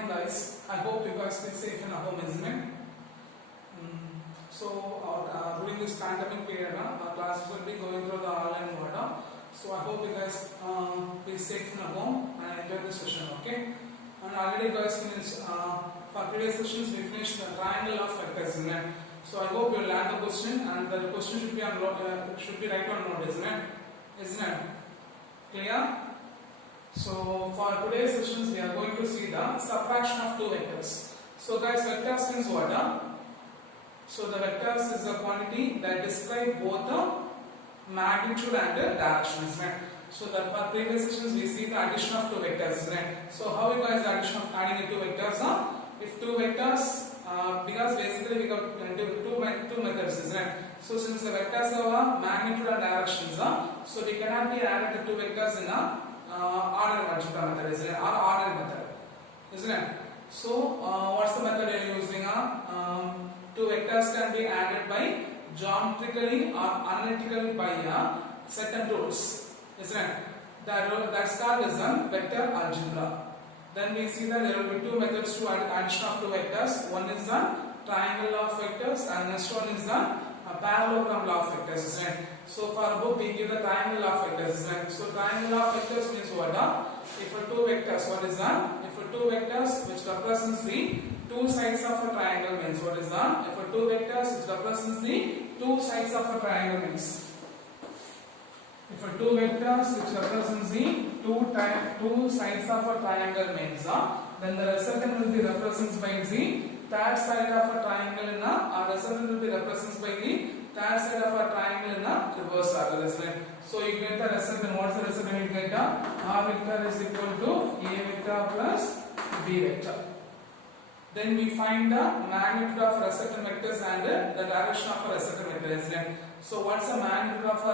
morning guys. I hope you guys stay safe in our home, isn't it? During this pandemic period, our classes will be going through the online mode. So I hope you guys be safe in our home and enjoy the session, okay? And already guys finished, for previous sessions we finished the triangle of vectors, isn't it? So I hope you learned the question and the question should be right on note, isn't it? Isn't it? Clear? So for today's sessions we are going to see the subtraction of two vectors. So guys, vectors means what? So the vectors is a quantity that describe both the magnitude and the direction, isn't it? So that for previous sessions we see the addition of two vectors, isn't it? So how you guys addition of adding two vectors? If two vectors, because basically we got two methods, isn't it? So since the vectors have a magnitude and directions, so we cannot be added the two vectors in a order method, isn't it? Or order method, isn't it? So what's the method you are using? Two vectors can be added by geometrically or analytically by certain rules, isn't it? That's called as vector algebra. Then we see that there will be two methods to addition of two vectors. One is the triangle law of vectors and next one is the parallelogram law of vectors, isn't it? So for a book we give the triangle law of vectors, isn't it? So triangle law of vectors means what? If a two vectors, what is that? If a two vectors which represents the two sides of a triangle means what is that? If a two vectors which represents the two sides of a triangle means. If a two vectors which represents the two sides of a triangle means, then the resultant will be represented by the third side of a triangle in a resultant will be represented by the third side of a triangle in a reverse order, isn't it? So you get the resultant. What's the resultant? You get R vector is equal to A vector plus B vector. Then we find the magnitude of resultant vectors and the direction of a resultant vector, isn't it? So what's the magnitude of a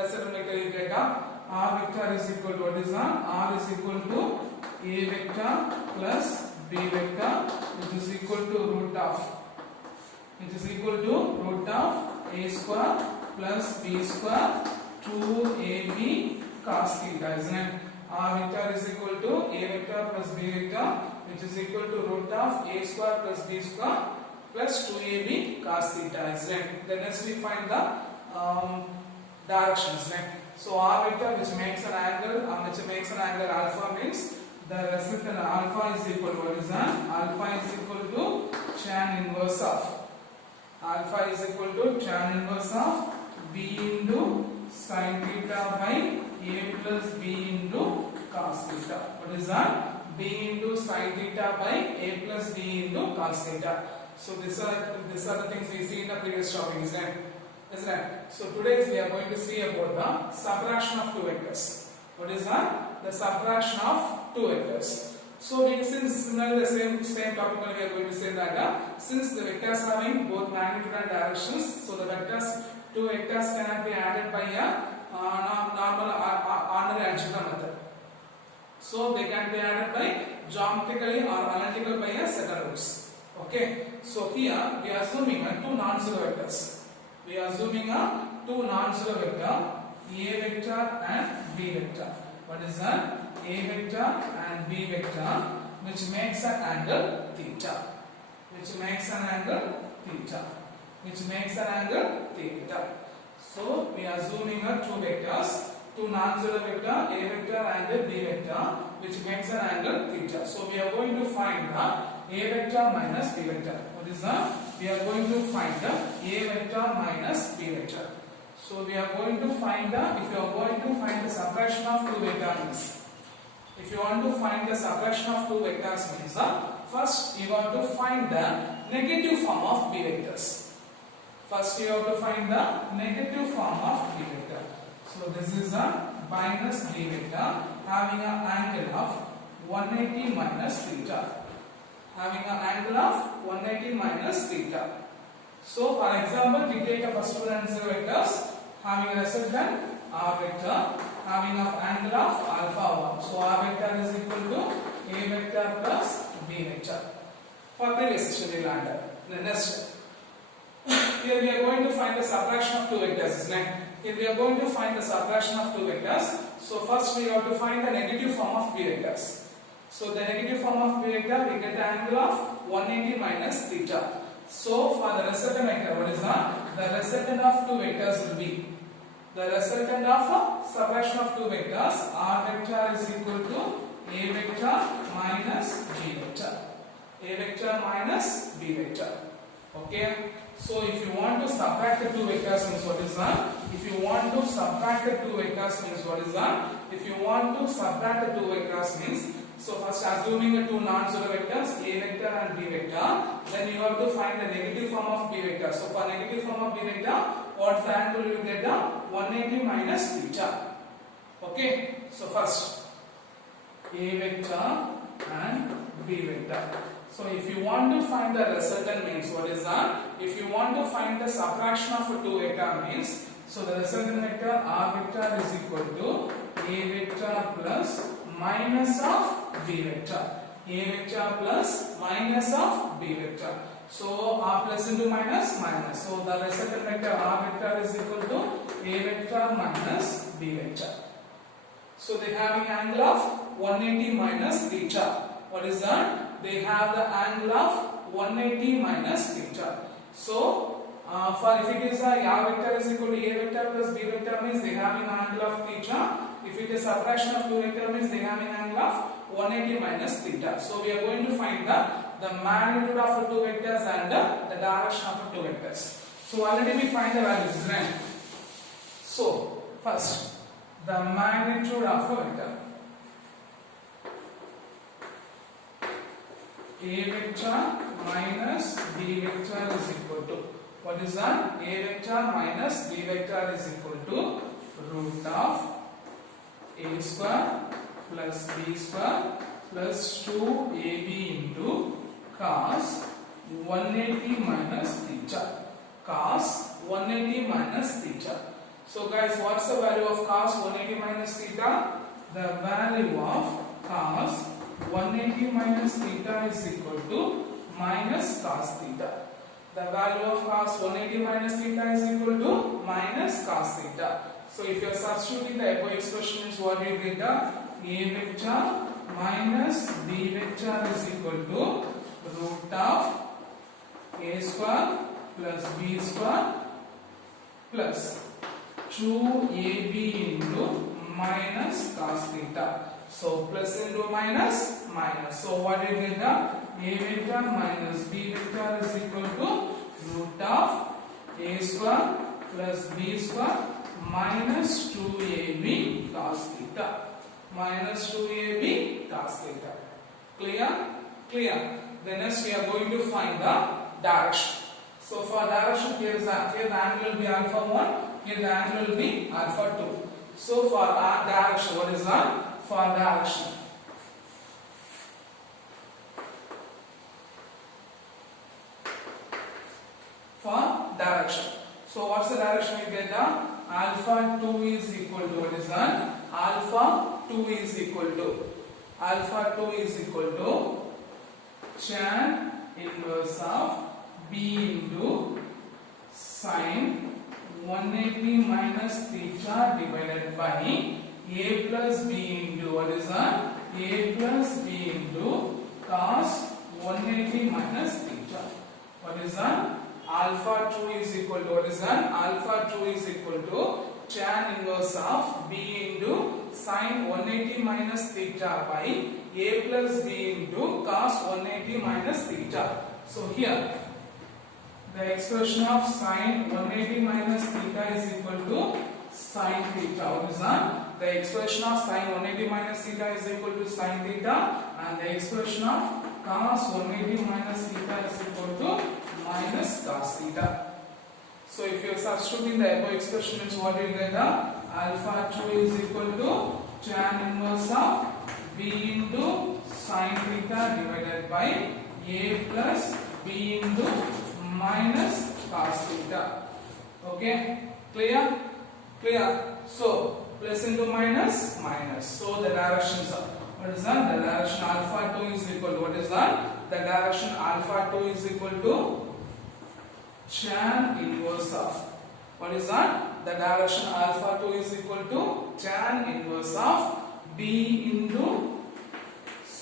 resultant vector? You get R vector is equal to what is that? R is equal to A vector plus B vector, which is equal to root of A square plus B square 2AB cos theta, isn't it? R vector is equal to A vector plus B vector, which is equal to root of A square plus B square plus 2AB cos theta, isn't it? Then next we find the directions, isn't it? So R vector which makes an angle alpha means the resultant alpha is equal to what is that? Alpha is equal to tan inverse of B into sin theta by A plus B into cos theta. What is that? B into sin theta by A plus B into cos theta. So these are the things we see in the previous topic, isn't it? So today we are going to see about the subtraction of two vectors. What is that? The subtraction of two vectors. So since similarly the same topic we are going to say that since the vectors having both magnitude and directions, so the two vectors cannot be added by a normal ordinary algebra method. So they can be added by geometrically or analytically by a set of rules. Okay. So here we are assuming two non-zero vectors. We are assuming two non-zero vector, A vector and B vector. What is that? A vector and B vector, which makes an angle theta. So we are assuming two vectors, two non-zero vector, A vector and B vector, which makes an angle theta. So we are going to find the A vector minus B vector. What is that? We are going to find the A vector minus B vector. So we are going to find if you are going to find the subtraction of two vectors. If you want to find the subtraction of two vectors means, first you want to find the negative form of B vectors. First you have to find the negative form of B vector. So this is a minus B vector having an angle of 180 minus theta. So for example, we take a first two non-zero vectors having a resultant R vector having an angle of alpha 1. So R vector is equal to A vector plus B vector. For previous session we learned that. The next, here we are going to find the subtraction of two vectors, isn't it? Here we are going to find the subtraction of two vectors. So first we have to find the negative form of B vectors. So the negative form of B vector, we get the angle of 180 minus theta. So for the resultant vector, what is that? The resultant of two vectors will be the resultant of subtraction of two vectors. R vector is equal to A vector minus B vector. A vector minus B vector. Okay. So if you want to subtract the two vectors, means what is that? If you want to subtract the two vectors, means what is that? If you want to subtract the two vectors, means, so first assuming the two non-zero vectors A vector and B vector, then you have to find the negative form of B vector. So for negative form of B vector, what's the angle you get? The 180 minus theta. Okay. So first A vector and B vector. So if you want to find the resultant, means what is that? If you want to find the subtraction of a two vector, means, so the resultant vector R vector is equal to A vector plus minus of B vector. A vector plus minus of B vector. So R plus into minus, minus. So the resultant vector R vector is equal to A vector minus B vector. So they have an angle of 180 minus theta. What is that? They have the angle of 180 minus theta. So for if it is a R vector is equal to A vector plus B vector, means they have an angle of theta. If it is subtraction of two vector, means they have an angle of 180 minus theta. So we are going to find the magnitude of the two vectors and the direction of the two vectors. So already we find the values, right? So first, the magnitude of a vector. A vector minus B vector is equal to, what is that? A vector minus B vector is equal to root of A square plus B square plus 2AB into cos 180 minus theta. Cos 180 minus theta. So guys, what's the value of cos 180 minus theta? The value of cos 180 minus theta is equal to minus cos theta. The value of cos 180 minus theta is equal to minus cos theta. So if you are substituting the above expression, is what you get? A vector minus B vector is equal to root of A square plus B square plus 2AB into minus cos theta. So plus into minus, minus. So what do you get? A vector minus B vector is equal to root of A square plus B square minus 2AB cos theta. Minus 2AB cos theta. Clear? Clear. Then next we are going to find the direction. So for direction, here the angle will be alpha 1, here the angle will be alpha 2. So for our direction, what is that? For direction, for direction. So what's the direction we get? Alpha 2 is equal to, what is that? Alpha 2 is equal to, alpha 2 is equal to tan inverse of B into sin 180 minus theta divided by A plus B into, what is that? A plus B into cos 180 minus theta. What is that? Alpha 2 is equal to, what is that? Alpha 2 is equal to tan inverse of B into sin 180 minus theta by A plus B into cos 180 minus theta. So here the expression of sin 180 minus theta is equal to sin theta. What is that? The expression of sin 180 minus theta is equal to sin theta, and the expression of cos 180 minus theta is equal to minus cos theta. So if you are substituting the above expression, is what you get? Alpha 2 is equal to tan inverse of B into sin theta divided by A plus B into minus cos theta. Okay, clear? Clear. So plus into minus, minus. So the directions are, what is that? The direction alpha 2 is equal to, what is that? The direction alpha 2 is equal to tan inverse of, what is that? The direction alpha 2 is equal to tan inverse of B into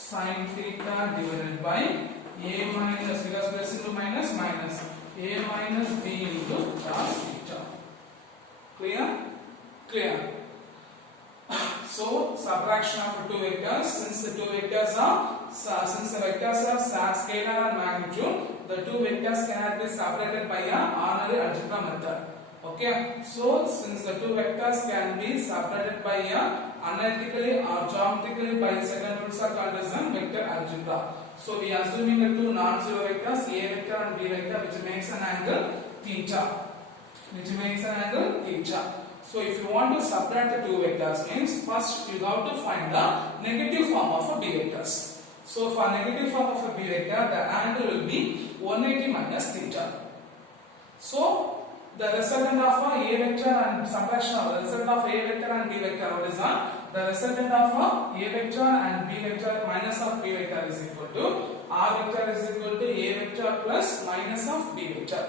sin theta divided by a minus, because plus into minus minus, a minus b into cos theta. Clear? Clear. So subtraction of two vectors, since the vectors are scalar and magnitude, the two vectors cannot be separated by a ordinary algebra method. Okay, so since the two vectors can be separated by a analytically or geometrically by second rules are called as vector algebra. So we are assuming the two non-zero vectors a vector and b vector, which makes an angle theta. So if you want to separate the two vectors, means first you have to find the negative form of a b vectors. So for negative form of a b vector, the angle will be 180 minus theta. So the resultant of a vector and subtraction of the resultant of a vector and b vector, what is that? The resultant of a vector and b vector minus of b vector is equal to r vector is equal to a vector plus minus of b vector.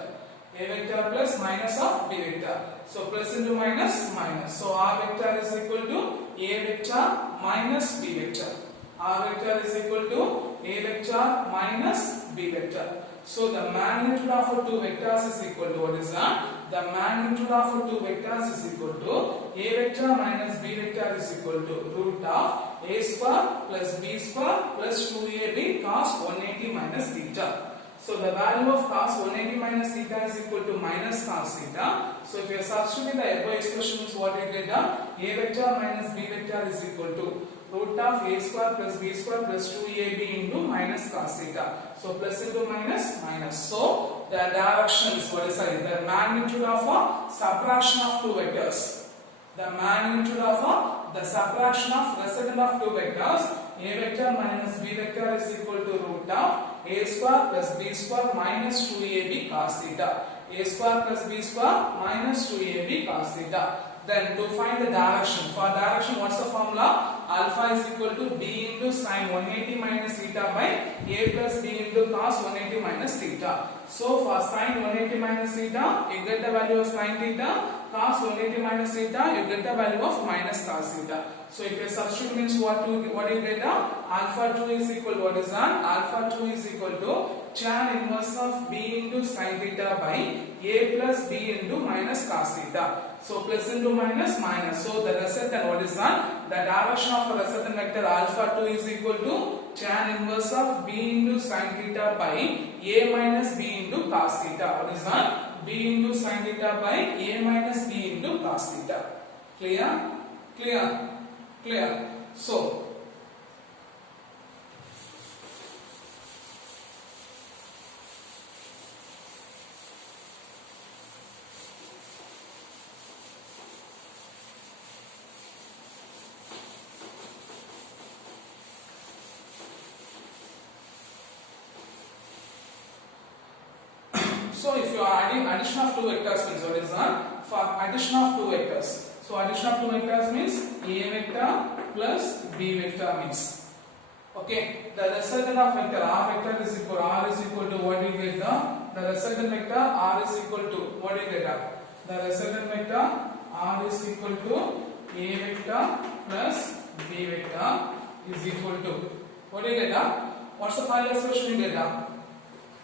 A vector plus minus of b vector. So plus into minus minus. So r vector is equal to a vector minus b vector. R vector is equal to a vector minus b vector. So the magnitude of two vectors is equal to, what is that? The magnitude of two vectors is equal to a vector minus b vector is equal to root of a square plus b square plus 2ab cos 180 minus theta. So the value of cos 180 minus theta is equal to minus cos theta. So if you are substituting the above expression, what you get? A vector minus b vector is equal to root of a square plus b square plus 2ab into minus cos theta. So plus into minus minus. So the direction is, what is the magnitude of a subtraction of two vectors. The magnitude of the subtraction of resultant of two vectors, a vector minus b vector is equal to root of a square plus b square minus 2ab cos theta. A square plus b square minus 2ab cos theta. Then to find the direction, for direction what's the formula? Alpha is equal to b into sin 180 minus theta by a plus b into cos 180 minus theta. So for sin 180 minus theta, you get the value of sin theta. Cos 180 minus theta, you get the value of minus cos theta. So if you substitute, means what do you get? Alpha 2 is equal to, what is that? Alpha 2 is equal to tan inverse of b into sin theta by a plus b into minus cos theta. So plus into minus minus. So the resultant, what is that? The direction of the resultant vector alpha 2 is equal to tan inverse of b into sin theta by a minus b into cos theta. What is that? B into sin theta by a minus b into cos theta. Clear? Clear? Clear? So So if you are adding addition of two vectors, means what is that? For addition of two vectors. So addition of two vectors means a vector plus b vector means. Okay. The resultant of vector r vector is equal to what do you get? The resultant vector r is equal to what do you get? The resultant vector r is equal to a vector plus b vector is equal to what do you get? What's the final expression you get?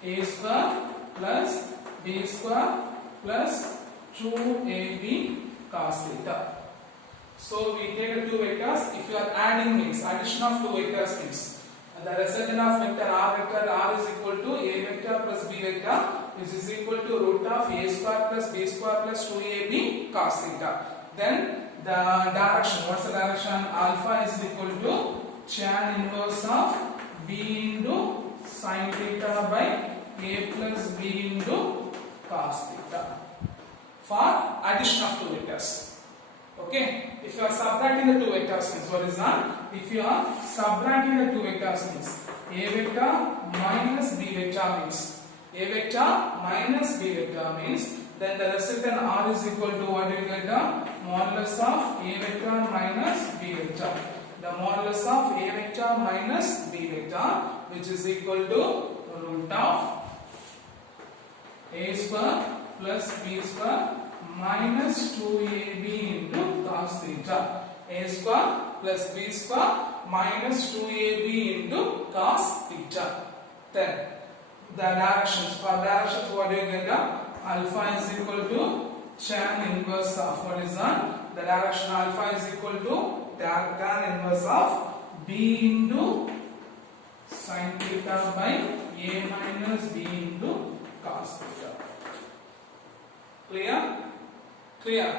A square plus b square plus 2ab cos theta. So we take the two vectors. If you are adding, means addition of two vectors means the resultant of vector r is equal to a vector plus b vector, which is equal to root of a square plus b square plus 2ab cos theta. Then the direction, what's the direction? Alpha is equal to tan inverse of b into sin theta by a plus b into cos theta for addition of two vectors. Okay, if you are subtracting the two vectors, means what is that? If you are subtracting the two vectors, means a vector minus b vector means a vector minus b vector means then the resultant r is equal to what do you get? The modulus of a vector minus b vector. The modulus of a vector minus b vector, which is equal to root of a square plus b square minus 2ab into cos theta. A square plus b square minus 2ab into cos theta. Then the directions, for directions what do you get? Alpha is equal to tan inverse of what is that? The direction alpha is equal to tan inverse of b into sin theta by a minus b into cos theta. Clear? Clear?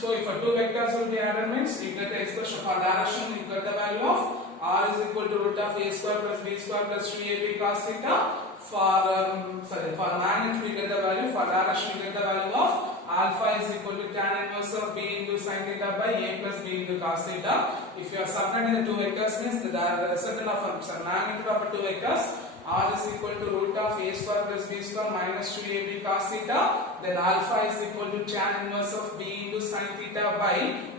So if two vectors will be added means you get the expression for direction, you get the value of r is equal to root of a square plus b square plus 2ab cos theta. For magnitude we get the value, for direction we get the value of alpha is equal to tan inverse of b into sin theta by a plus b into cos theta. If you are subtracting the two vectors means the resultant of magnitude of the two vectors, r is equal to root of a square plus b square minus 2ab cos theta. Then alpha is equal to tan inverse of b into sin theta by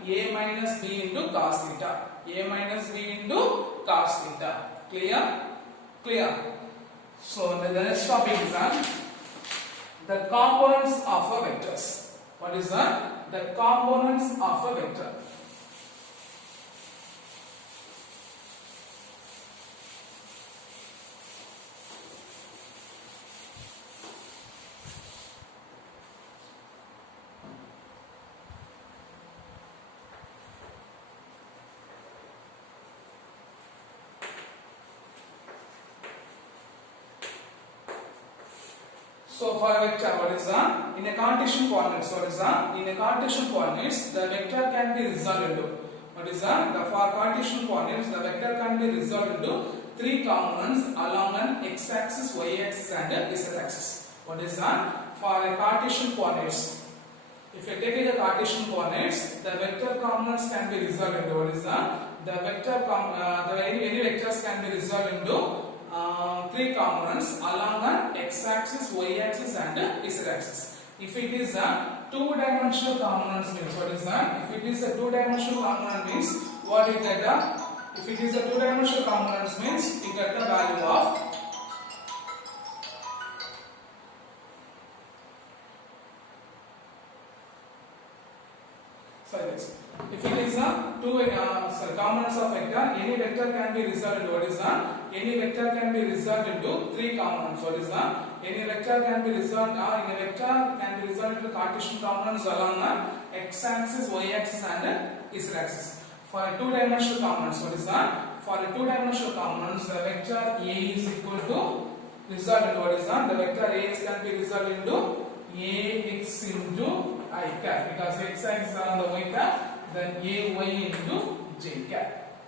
a minus b into cos theta. A minus b into cos theta. Clear? Clear? So the next topic is the components of a vectors. What is that? The components of a vector. So for a vector, what is that? In a Cartesian coordinates, what is that? In a Cartesian coordinates, the vector can be resolved into, what is that? For Cartesian coordinates, the vector can be resolved into three components along an x-axis, y-axis and z-axis. What is that? For a Cartesian coordinates, if you take the Cartesian coordinates, the vector components can be resolved into, what is that? The vector, any vectors can be resolved into three components along an x-axis, y-axis and z-axis. If it is a two-dimensional components means what is that? If it is a two-dimensional component means what you get? If it is a two-dimensional components means you get the value of if it is a components of vector, any vector can be resolved into what is that? Any vector can be resolved into three components. What is that? Any vector can be resolved, in a vector can be resolved into Cartesian components along the x-axis, y-axis and z-axis. For a two-dimensional components, what is that? For a two-dimensional components, the vector A is equal to resolved into what is that? The vector A can be resolved into ax into I cap, because x-axis are on the y cap, then ay into j cap.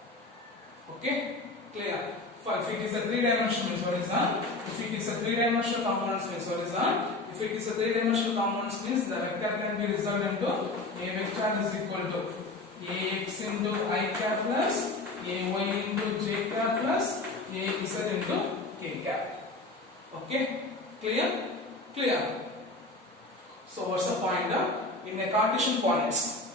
Okay, clear? For if it is a three-dimensional means what is that? If it is a three-dimensional components means what is that? If it is a three-dimensional components means the vector can be resolved into a vector is equal to ax into I cap plus ay into j cap plus az into k cap. Okay, clear? Clear? So what's the point? In a Cartesian coordinates,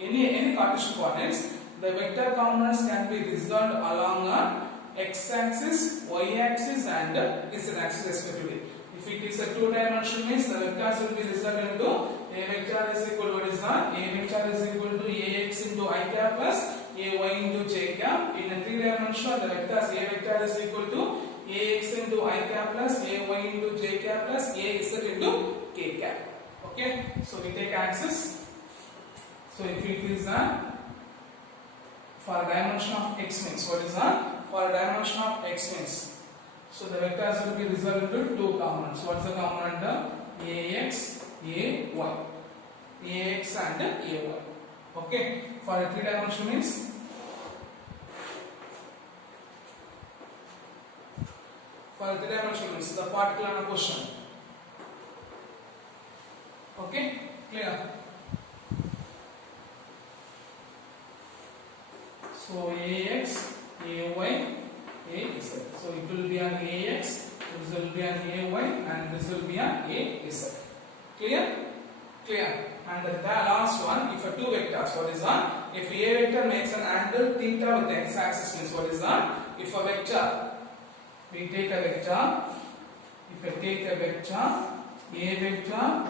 any Cartesian coordinates, the vector components can be resolved along a x-axis, y-axis and z-axis respectively. If it is a two-dimensional means the vectors will be resolved into a vector is equal to what is that? A vector is equal to ax into I cap plus ay into j cap. In a three-dimensional, the vectors a vector is equal to ax into I cap plus ay into j cap plus az into k cap. Okay, so we take axis. So if it is for a dimension of x means what is that? For a dimension of x means, so the vectors will be resolved into two components. What's the component? Ax, ay, ax and ay. Okay, for a three-dimensional means, for a three-dimensional means the particular question. Okay, clear? So ax, ay, az. So it will be an ax, this will be an ay, and this will be an az. Clear? Clear? And the last one, if a two vectors, what is that? If a vector makes an angle theta with x-axis means what is that? If a vector, we take a vector, if I take a vector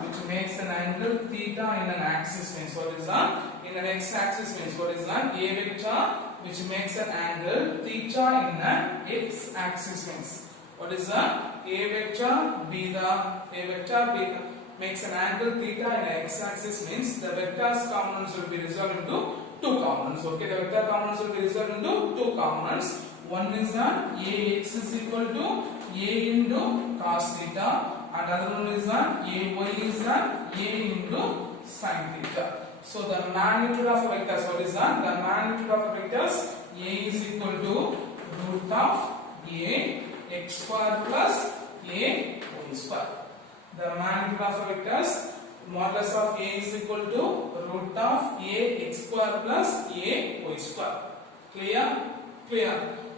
which makes an angle theta in an axis means what is that? in an x-axis means what is that? A vector which makes an angle theta in an x-axis means what is that? A vector be the makes an angle theta in an x-axis means the vector's components will be resolved into two components. Okay, the vector components will be resolved into two components. One is that Ax is equal to A into cos theta, and other one is that Ay is that A into sin theta. So the magnitude of vectors, what is that? The magnitude of vectors A is equal to root of A x square plus A y square. The magnitude of vectors modulus of A is equal to root of A x square plus A y square. Clear? Clear.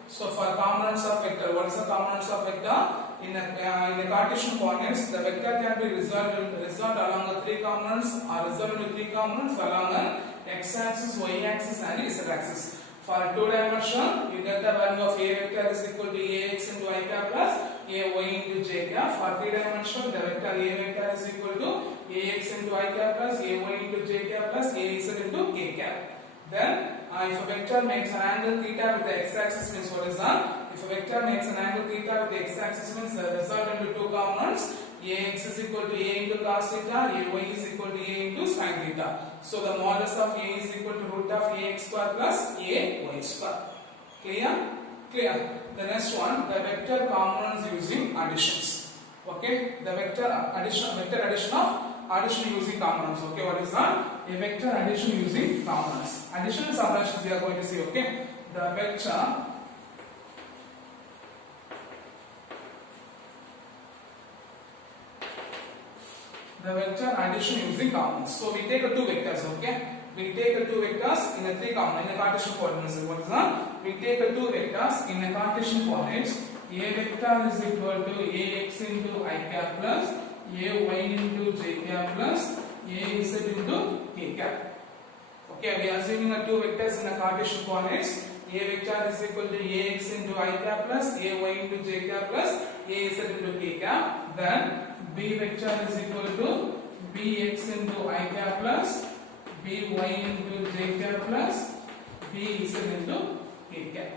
So for components of vector, what is the components of vector? In the Cartesian coordinates, the vector can be resolved along the three components or resolved into three components along an x-axis, y-axis and z-axis. For two-dimensional, you get the value of A vector is equal to Ax into I cap plus Ay into j cap. For three-dimensional, the vector A vector is equal to Ax into I cap plus Ay into j cap plus Az into k cap. Then, if a vector makes an angle theta with the x-axis means what is that? If a vector makes an angle theta with the x-axis means the result into two components. Ax is equal to A into cos theta, Ay is equal to A into sin theta. So the modulus of A is equal to root of Ax square plus Ay square. Clear? Clear. The next one, the vector components using additions. Okay, the vector addition using components. Okay, what is that? A vector addition using components. Addition and subtraction we are going to see. Okay, the vector addition using components. So we take two vectors. Okay, we take two vectors in the three components in the Cartesian coordinates. What is that? We take two vectors in the Cartesian coordinates. A vector is equal to Ax into I cap plus Ay into j cap plus Az into k cap. Okay, we are assuming the two vectors in the Cartesian coordinates. A vector is equal to Ax into I cap plus Ay into j cap plus Az into k cap. Then B vector is equal to Bx into I cap plus By into j cap plus Bz into k cap.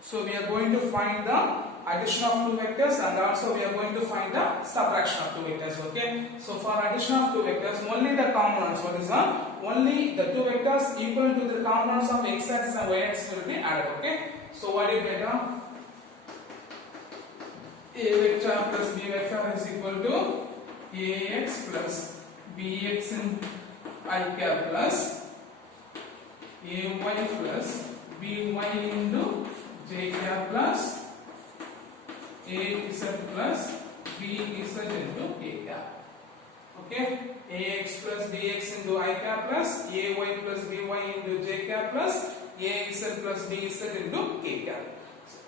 So we are going to find the addition of two vectors and also we are going to find the subtraction of two vectors. Okay, so for addition of two vectors, only the components, what is that? Only the two vectors equal to the components of x-axis and y-axis will be added. Okay, so what do you get? A vector plus B vector is equal to Ax plus Bx in I cap plus Ay plus By into j cap plus Az plus Bz into k cap. Okay, Ax plus Bx into I cap plus Ay plus By into j cap plus Az plus Bz into k cap.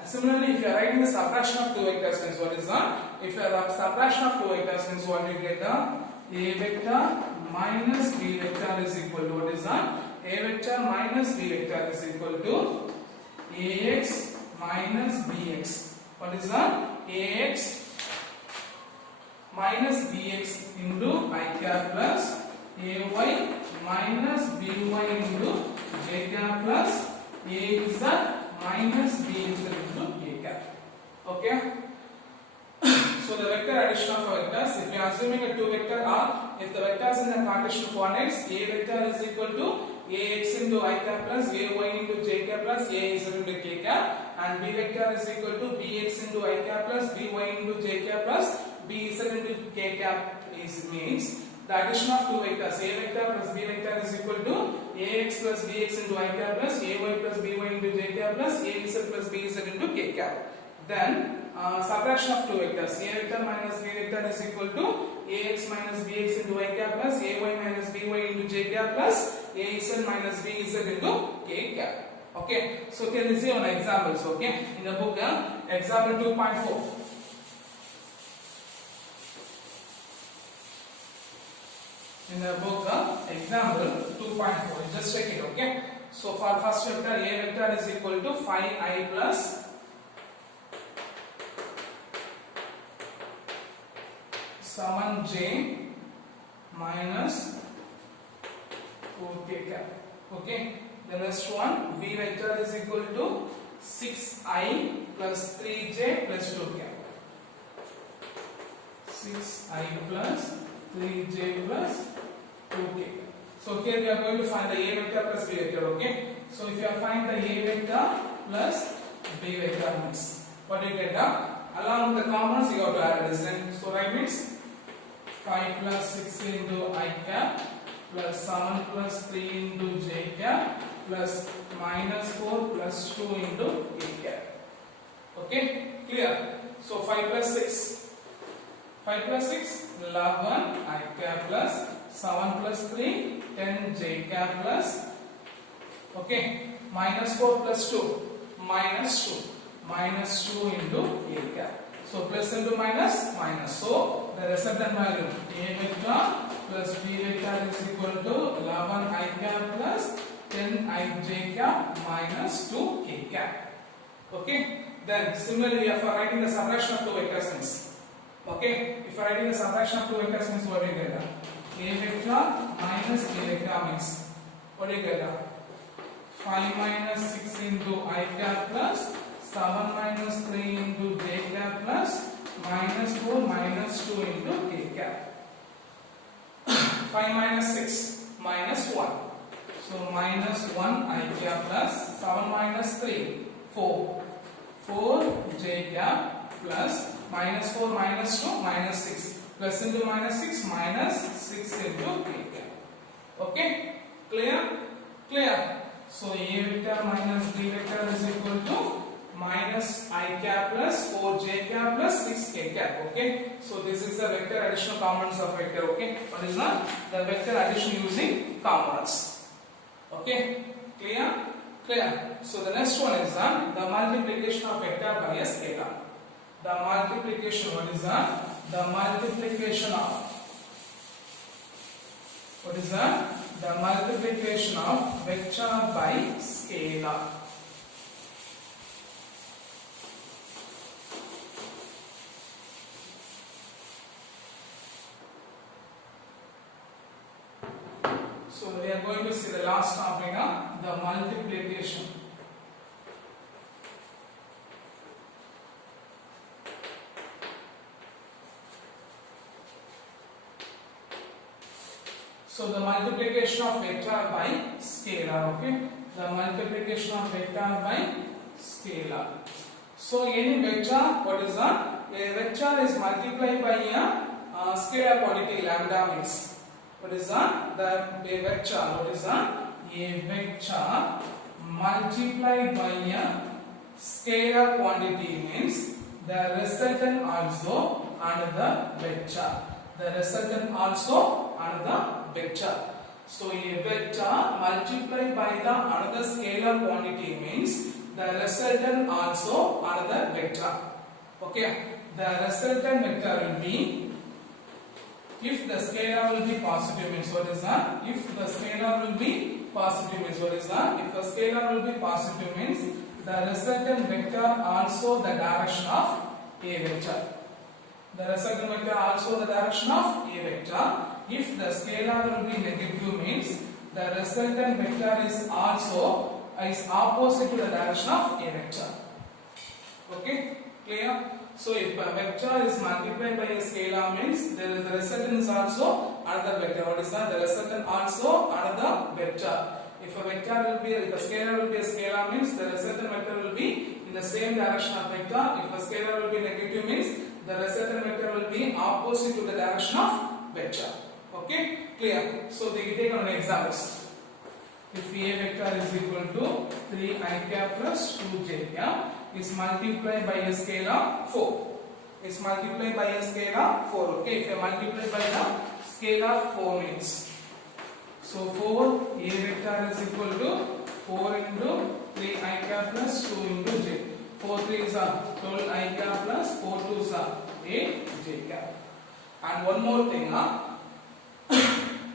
Similarly, if you are writing the subtraction of two vectors, means what is that? If you are subtraction of two vectors, means what you get? A vector minus B vector is equal to what is that? A vector minus B vector is equal to Ax minus Bx. What is that? Ax minus Bx into I cap plus Ay minus By into j cap plus Az minus Bz into k cap. Okay. So the vector addition of vectors, if you are assuming a two vector R, if the vectors in the Cartesian coordinates, A vector is equal to Ax into I cap plus Ay into j cap plus Az into k cap, and B vector is equal to Bx into I cap plus By into j cap plus Bz into k cap means the addition of two vectors A vector plus B vector is equal to Ax plus Bx into I cap plus Ay plus By into j cap plus Az plus Bz into k cap. Then subtraction of two vectors A vector minus B vector is equal to Ax minus Bx into I cap plus Ay minus By into j cap plus Az minus Bz into k cap. Okay, so can you see on examples? Okay, in the book, example 2.4. In the book, example 2.4. Just check it. Okay, so for first vector, A vector is equal to 5i plus 7j minus 4k cap. Okay, the next one, B vector is equal to 6i plus 3j plus 2k. 6i plus 3j plus 2k. So here we are going to find the A vector plus B vector. Okay, so if you find the A vector plus B vector means what you get along with the components you have to add addition. So right means 5 plus 6 into I cap plus 7 plus 3 into j cap plus minus 4 plus 2 into k cap. Okay, clear? So 5 plus 6, 5 plus 6, 11 I cap plus 7 plus 3, 10 j cap plus, okay, minus 4 plus 2, minus 2 into a cap. So plus into minus, minus. So the resultant value A vector plus B vector is equal to 11 I cap plus 10 I j cap minus 2 k cap. Okay. Then similarly, if I writing the subtraction of two vectors means, okay, if I writing the subtraction of two vectors means what do you get? A vector minus A vector means what do you get? 5 minus 6 into I cap plus 7 minus 3 into j cap plus minus 4 minus 2 into k cap. 5 minus 6 minus 1. So minus 1 I cap plus 7 minus 3 4. 4 j cap plus minus 4 minus 2 minus 6 plus into minus 6 minus 6 into k cap. Okay, clear? Clear. So A vector minus B vector is equal to minus I cap plus 4 j cap plus 6 k cap. Okay, so this is the vector additional components of vector. Okay, what is that? The vector addition using components. Okay, clear? Clear. So the next one is the multiplication of vector by a scalar. The multiplication, what is that? The multiplication of, what is that? The multiplication of vector by scalar. So we are going to see the last topic, the multiplication. So the multiplication of vector by scalar, okay? The multiplication of vector by scalar. So any vector, what is that? A vector is multiplied by a scalar quantity lambda means. What is that? The vector, what is that? A vector multiplied by a scalar quantity means the resultant also another vector. The resultant also another vector. So a vector multiplied by the another scalar quantity means the resultant also another vector. Okay, the resultant vector will be, if the scalar will be positive means what is that? If the scalar will be positive means what is that? If the scalar will be positive means the resultant vector also the direction of a vector. The resultant vector also the direction of a vector. If the scalar will be negative means the resultant vector is also opposite to the direction of a vector. Okay, clear? So if a vector is multiplied by a scalar means the resultant is also another vector. What is that? The resultant also another vector. If a vector will be, if a scalar will be a scalar means the resultant vector will be in the same direction of vector. If a scalar will be negative means the resultant vector will be opposite to the direction of vector. Okay, clear? So we take on examples. If A vector is equal to 3 I cap plus 2 j cap is multiplied by a scalar 4. Is multiplied by a scalar 4. Okay, if you multiply by the scalar 4 means, so 4 A vector is equal to 4 into 3 I cap plus 2 into j. 4 3s are 12 I cap plus 4 2s are 8 j cap. And one more thing,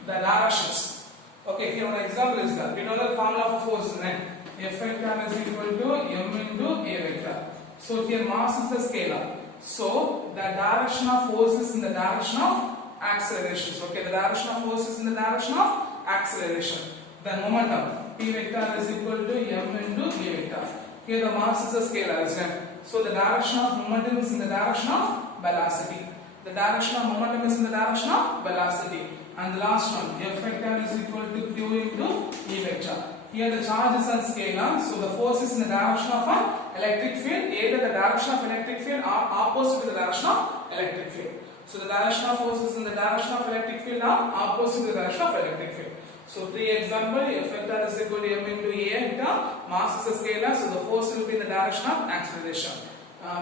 the directions. Okay, here one example is that we know the formula for force is F vector is equal to m into A vector. So here mass is the scalar. So the direction of force is in the direction of acceleration. So, okay, the direction of force is in the direction of acceleration. Then momentum. P vector is equal to m into A vector. Here the mass is a scalar, isn't it? So the direction of momentum is in the direction of velocity. The direction of momentum is in the direction of velocity. And the last one, F vector is equal to Q into E vector. Here the charge is on scalar, so the force is in the direction of an electric field. Either the direction of electric field or opposite to the direction of electric field. So the direction of force is in the direction of electric field or opposite to the direction of electric field. So 3 example, F vector is equal to m into A vector, mass is a scalar, so the force will be in the direction of acceleration.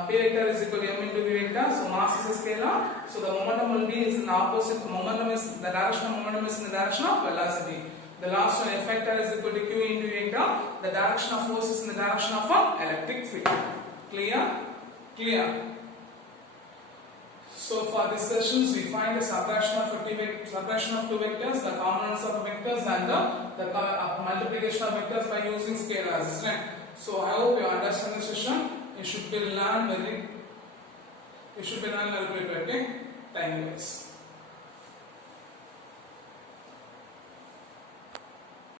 P vector is equal to m into V vector, so mass is a scalar, so the momentum will be in the opposite. Momentum is the direction of momentum is in the direction of velocity. The last one, F vector is equal to Q into V vector, the direction of force is in the direction of an electric field. Clear? Clear. So for these sessions, we find the subtraction of two vectors, the components of vectors, and the multiplication of vectors by using scalars. Right? So I hope you understand the session. You should be learned very quick. Okay? Thank you guys.